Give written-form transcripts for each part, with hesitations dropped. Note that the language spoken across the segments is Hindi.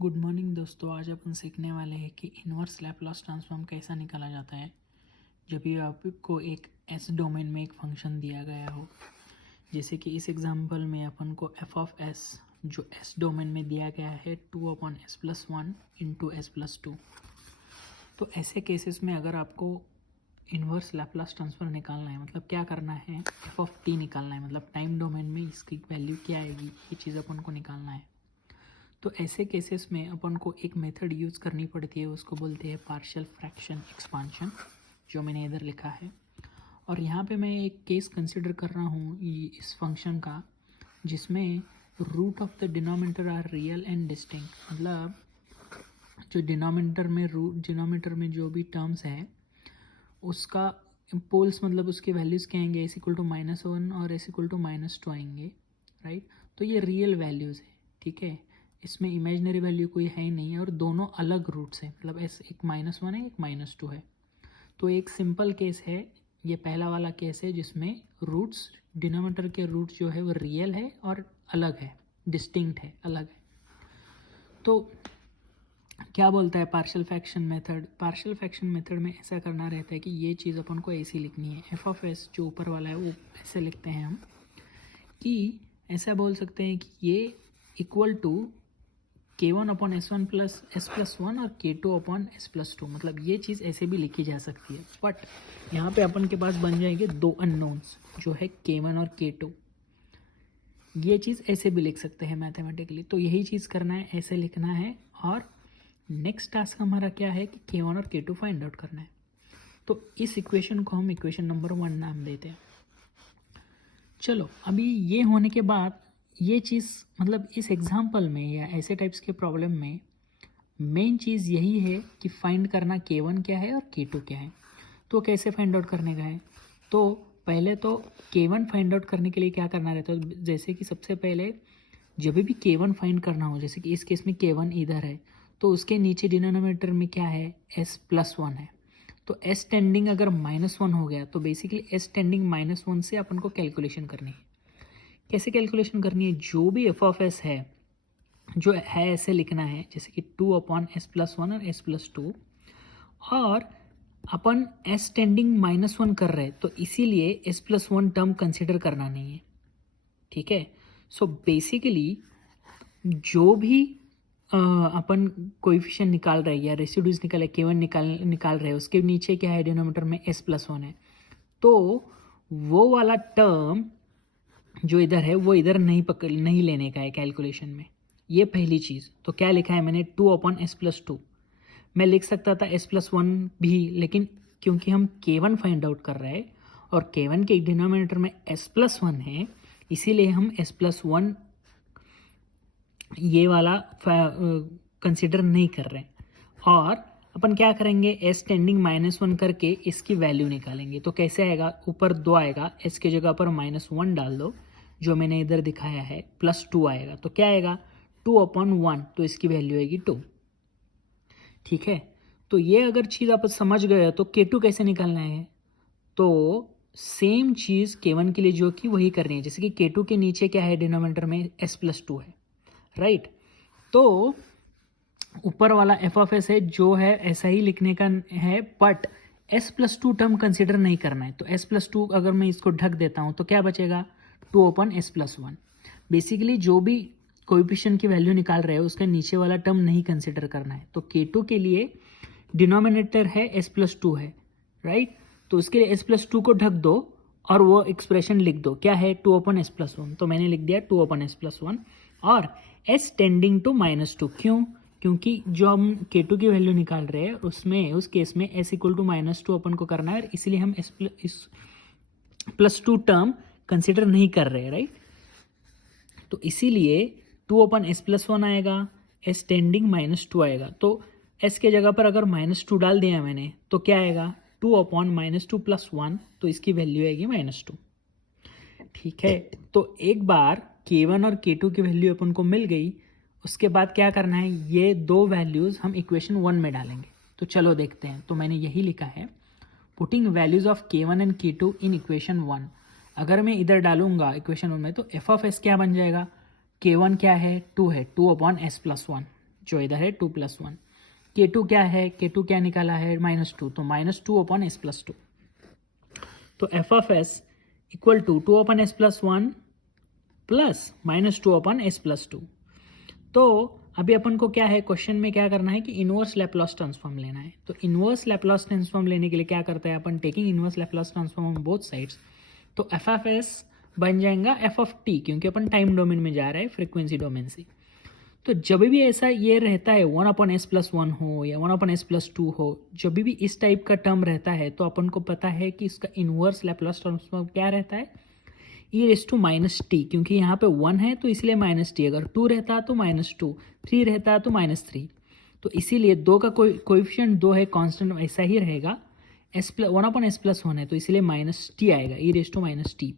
गुड मॉर्निंग दोस्तों। आज अपन सीखने वाले हैं कि इन्वर्स लैप्लास ट्रांसफॉर्म कैसा निकाला जाता है जब भी आपको एक एस डोमेन में एक फंक्शन दिया गया हो। जैसे कि इस एग्जांपल में अपन को एफ ऑफ एस जो एस डोमेन में दिया गया है 2/s+1 इंटू s+2। तो ऐसे केसेस में अगर आपको इन्वर्स लैप्लास ट्रांसफर निकालना है, मतलब क्या करना है, एफ ऑफ टी निकालना है, मतलब टाइम डोमेन में इसकी वैल्यू क्या आएगी, ये चीज़ अपन को निकालना है। तो ऐसे केसेस में अपन को एक मेथड यूज़ करनी पड़ती है, उसको बोलते हैं पार्शियल फ्रैक्शन एक्सपांशन, जो मैंने इधर लिखा है। और यहाँ पे मैं एक केस कंसिडर कर रहा हूँ इस फंक्शन का, जिसमें root of the denominator are real and distinct. मतलब जो डिनोमिनेटर में जो भी टर्म्स है उसका पोल्स, मतलब उसके वैल्यूज़ क्या आएंगे, s=-1 और s=-2 आएंगे, राइट। तो ये रियल वैल्यूज़ है, ठीक है। इसमें इमेजिनरी वैल्यू कोई है ही नहीं है और दोनों अलग रूट्स हैं, मतलब एस एक -1 है, एक -2 है। तो एक सिंपल केस है, ये पहला वाला केस है जिसमें रूट्स, डिनोमिनेटर के रूट्स जो है वो रियल है और अलग है, डिस्टिंक्ट है, अलग है। तो क्या बोलता है partial fraction method? Partial fraction method में ऐसा करना रहता है कि ये चीज़ अपन को ऐसी लिखनी है, एफ ऑफ एस जो ऊपर वाला है वो ऐसे लिखते हैं हम, कि ऐसा बोल सकते हैं कि ये equal to k1/s1 plus s+1 और k2/s+2। मतलब ये चीज़ ऐसे भी लिखी जा सकती है, बट यहाँ पे अपन के पास बन जाएंगे दो अननोन्स जो है k1 और k2। ये चीज़ ऐसे भी लिख सकते हैं मैथमेटिकली, तो यही चीज़ करना है, ऐसे लिखना है। और नेक्स्ट टास्क हमारा क्या है कि k1 और k2 फाइंड आउट करना है। तो इस इक्वेशन को हम इक्वेशन नंबर 1 नाम देते हैं। चलो, अभी ये होने के बाद ये चीज़, मतलब इस एग्जाम्पल में या ऐसे टाइप्स के प्रॉब्लम में मेन चीज़ यही है कि फाइंड करना k1 क्या है और k2 क्या है। तो कैसे फाइंड आउट करने का है? तो पहले तो k1 फाइंड आउट करने के लिए क्या करना रहता है, जैसे कि सबसे पहले जब भी k1 फाइंड करना हो, जैसे कि इस केस में k1 इधर है, तो उसके नीचे डिनोमिनेटर में क्या है, s+1 है। तो s टेंडिंग अगर -1 हो गया तो बेसिकली s टेंडिंग -1 से अपन को कैलकुलेशन करनी है। कैसे कैलकुलेशन करनी है? जो भी एफ ऑफ एस है जो है ऐसे लिखना है, जैसे कि 2/s+1 और s+2, और अपन s टेंडिंग -1 कर रहे हैं तो इसीलिए s+1 टर्म कंसिडर करना नहीं है, ठीक है। सो बेसिकली जो भी अपन कोएफिशिएंट निकाल रहे हैं या रेसिड्यूज निकाले, k1 निकाल रहे हैं, उसके नीचे क्या है, डिनोमिनेटर में s+1 है, तो वो वाला टर्म जो इधर है वो इधर नहीं लेने का है कैलकुलेशन में। ये पहली चीज़। तो क्या लिखा है मैंने, 2/s+2। मैं लिख सकता था s+1 भी, लेकिन क्योंकि हम k1 फाइंड आउट कर रहे हैं और k1 के डिनोमिनेटर में s+1 है, इसीलिए हम s+1 ये वाला कंसिडर नहीं कर रहे हैं। और अपन क्या करेंगे, s टेंडिंग -1 करके इसकी वैल्यू निकालेंगे। तो कैसे आएगा, ऊपर 2 आएगा, s के जगह पर -1 डाल दो जो मैंने इधर दिखाया है, +2 आएगा। तो क्या आएगा, 2/1, तो इसकी वैल्यू आएगी 2, ठीक है। तो ये अगर चीज़ आप समझ गए तो k2 कैसे निकालना है, तो सेम चीज़ k1 के लिए जो कि वही करनी है। जैसे कि k2 के नीचे क्या है, डिनोमिनेटर में s+2 है, राइट। तो ऊपर वाला एफ ऑफ एस है जो है ऐसा ही लिखने का है, बट s+2 टर्म कंसिडर नहीं करना है। तो s+2 अगर मैं इसको ढक देता हूँ तो क्या बचेगा, 2/s+1। बेसिकली जो भी कोएफिशिएंट की वैल्यू निकाल रहे हो उसका नीचे वाला टर्म नहीं कंसिडर करना है। तो k2 के लिए डिनोमिनेटर है s+2 है, राइट। तो उसके लिए s+2 को ढक दो और वो एक्सप्रेशन लिख दो, क्या है, 2/s+1। तो मैंने लिख दिया 2/s+1 और s टेंडिंग टू -2। क्यों? क्योंकि जो हम k2 की वैल्यू निकाल रहे हैं उसमें, उस केस में s = -2 अपन को करना है, इसलिए हम इस +2 टर्म कंसिडर नहीं कर रहे हैं, राइट। तो इसीलिए 2/s+1 आएगा, s टेंडिंग -2 आएगा। तो s के जगह पर अगर -2 डाल दिया मैंने तो क्या आएगा, 2/-2 + 1, तो इसकी वैल्यू आएगी -2, ठीक है। तो एक बार k1 और k2 की वैल्यू अपन को मिल गई, उसके बाद क्या करना है, ये दो वैल्यूज़ हम इक्वेशन 1 में डालेंगे। तो चलो देखते हैं। तो मैंने यही लिखा है, putting values of k1 and k2 in equation 1। अगर मैं इधर डालूंगा इक्वेशन 1 में तो एफ ऑफ एस क्या बन जाएगा, k1 क्या है, 2 है, 2/s+1, जो इधर है 2+1। K2 क्या है, K2 क्या निकाला है -2, तो -2/s+2। तो F of s equal to 2/s+1 plus -2/s+2। तो अभी अपन को क्या है, क्वेश्चन में क्या करना है कि इनवर्स लैप्लास ट्रांसफॉर्म लेना है। तो इनवर्स लैप्लास ट्रांसफॉर्म लेने के लिए क्या करते हैं अपन, taking inverse Laplace transform on both sides. तो एफ ऑफ एस बन जाएगा एफ ऑफ टी, क्योंकि अपन टाइम डोमेन में जा रहे हैं फ्रीक्वेंसी डोमेन से। तो जब भी ऐसा ये रहता है 1/s+1 हो या 1/s+2 हो, जब भी इस टाइप का टर्म रहता है तो अपन को पता है कि इसका इनवर्स लैप्लास ट्रांसफॉर्म क्या रहता है, e⁻⁻t, क्योंकि यहाँ पे 1 है तो इसलिए -t, अगर 2 रहता तो -2, 3 रहता तो -3। तो इसीलिए 2 का कोएफिशिएंट 2 है, कांस्टेंट ऐसा ही रहेगा। 1/s+1 है तो इसलिए -t आएगा, e⁻⁻t।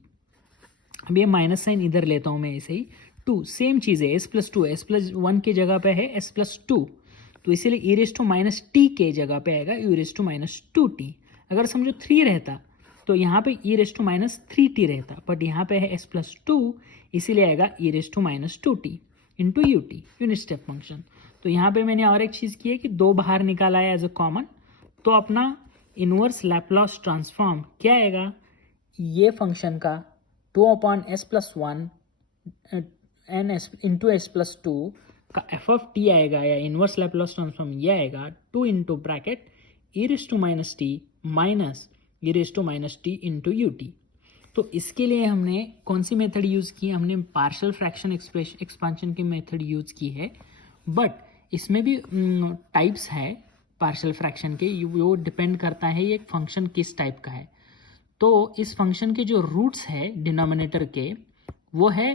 अब ये माइनस साइन इधर लेता हूँ मैं, ऐसे ही 2 सेम चीज़ है, s+2, s+1 की जगह पे है s+2, तो इसीलिए e⁻t के जगह पे आएगा e⁻2t। अगर समझो 3 रहता तो यहाँ पे e⁻3t रहता, बट यहाँ पे है s+2, इसीलिए आएगा e⁻2t into ut, unit step function. तो यहाँ पे मैंने और एक चीज़ की है कि 2 बाहर निकाला है एज अ कॉमन, तो अपना इनवर्स लैप्लास ट्रांसफॉर्म क्या आएगा, ये फंक्शन का 2/s+1 एन इंटू s+2 का एफ ऑफ टी आएगा, या इनवर्स लैप्लास ट्रांसफॉर्म ये आएगा 2 into bracket e⁻t minus e⁻t into ut। तो इसके लिए हमने कौन सी मेथड यूज़ की, हमने पार्शियल फ्रैक्शन एक्सपांशन की मेथड यूज़ की है। बट इसमें भी टाइप्स है पार्शियल फ्रैक्शन के, वो डिपेंड करता है ये फंक्शन किस टाइप का है। तो इस फंक्शन के जो रूट्स है डिनोमिनेटर के, वो है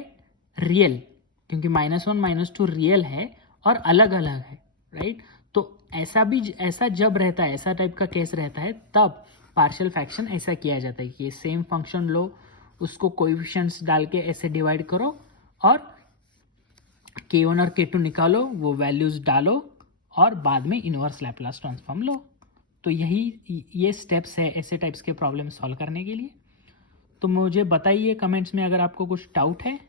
रियल, क्योंकि -1 -2 रियल है और अलग अलग है, राइट। तो ऐसा जब रहता है, ऐसा टाइप का केस रहता है, तब पार्शियल फ्रैक्शन ऐसा किया जाता है कि सेम फंक्शन लो, उसको कोएफिशिएंट्स डाल के ऐसे डिवाइड करो और k1 और k2 निकालो, वो वैल्यूज डालो और बाद में इनवर्स लैप्लास ट्रांसफॉर्म लो। तो ये स्टेप्स है ऐसे टाइप्स के प्रॉब्लम सॉल्व करने के लिए। तो मुझे बताइए कमेंट्स में अगर आपको कुछ डाउट है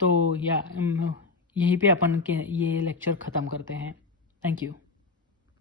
तो, या यहीं पे अपन के ये लेक्चर ख़त्म करते हैं। Thank you.